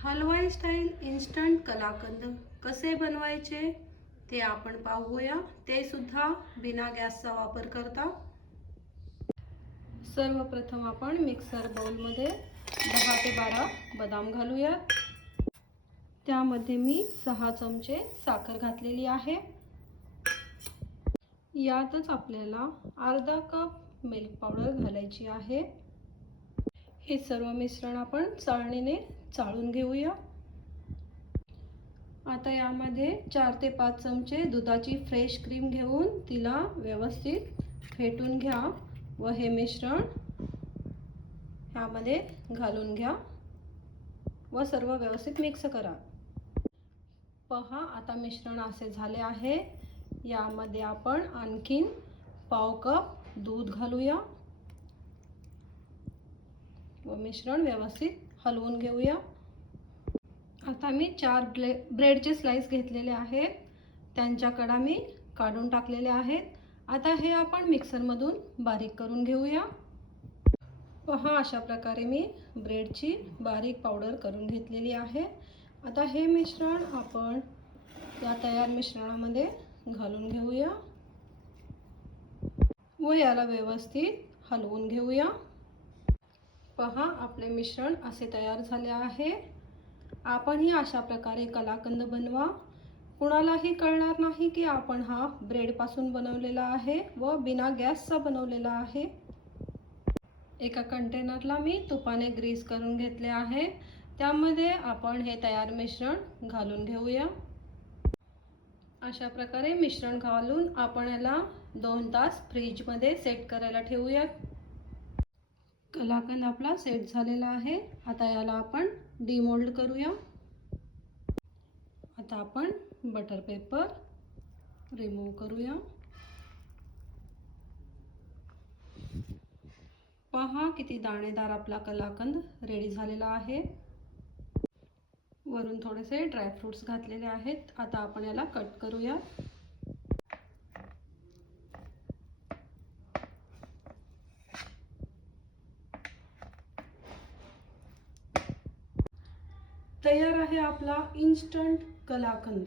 Halwai style instant kalakand कसे बनवायचे ते आपण पाहूया, ते सुद्धा बिना गॅसचा वापर करता। सर्वप्रथम आपण मिक्सर बाउलमध्ये 10 ते 12 बदाम घालूया। त्यामध्ये मी 6 चमचे साखर घातलेली आहे। यातच आपल्याला अर्धा कप मिल्क पावडर घालायची आहे। हे सर्व मिश्रण आपण चाळणीने चाळून घेऊया। आता यामध्ये 4 ते 5 चमचे दुधाची फ्रेश क्रीम घेऊन तिला व्यवस्थित फेटून घ्या व हे मिश्रण यामध्ये घालून घ्या व सर्व व्यवस्थित मिक्स करा। पहा, आता मिश्रण असे झाले आहे। यामध्ये आपण आणखीन पाव कप दूध घालूया व मिश्रण व्यवस्थित हलवून घेऊया। आता मी 4 ब्रेडचे स्लाइस घेतलेले आहेत, त्यांच्या कडा मी काढून टाकलेले आहेत। आता हे आपण मिक्सर मधून बारीक करून घेऊया। पहा, अशा प्रकारे मी ब्रेडची बारीक पावडर करून घेतलेली आहे। आता हे मिश्रण आपण या तयार मिश्रणामध्ये घालून घेऊया व याला व्यवस्थित हलवून घेऊया। पहा, आपले मिश्रण असे तयार झाले आहे। आपणही अशा प्रकारे कलाकंद बनवा। कुणालाही कळणार नाही की आपण हा ब्रेड पासून बनवलेला आहे व बिना गॅसचा बनवलेला आहे। एका कंटेनरला मी तुपाने ग्रीस करून घेतले आहे। त्यामध्ये आपण हे तयार मिश्रण घालून घेऊया। अशा प्रकारे मिश्रण घालून आपण याला 2 तास फ्रीज मध्ये सेट करायला ठेवूया। कलाकंद आपला सेट झालेला आहे। आता याला आपण डिमोल्ड करूया। आता आपण बटर पेपर रिमूव्ह करूया। पहा, किती दाणेदार आपला कलाकंद रेडी झालेला आहे। वरून थोडेसे ड्रायफ्रुट्स घातलेले आहेत। आता आपण याला कट करूया। तयार आहे आपला इन्स्टंट कलाकंद।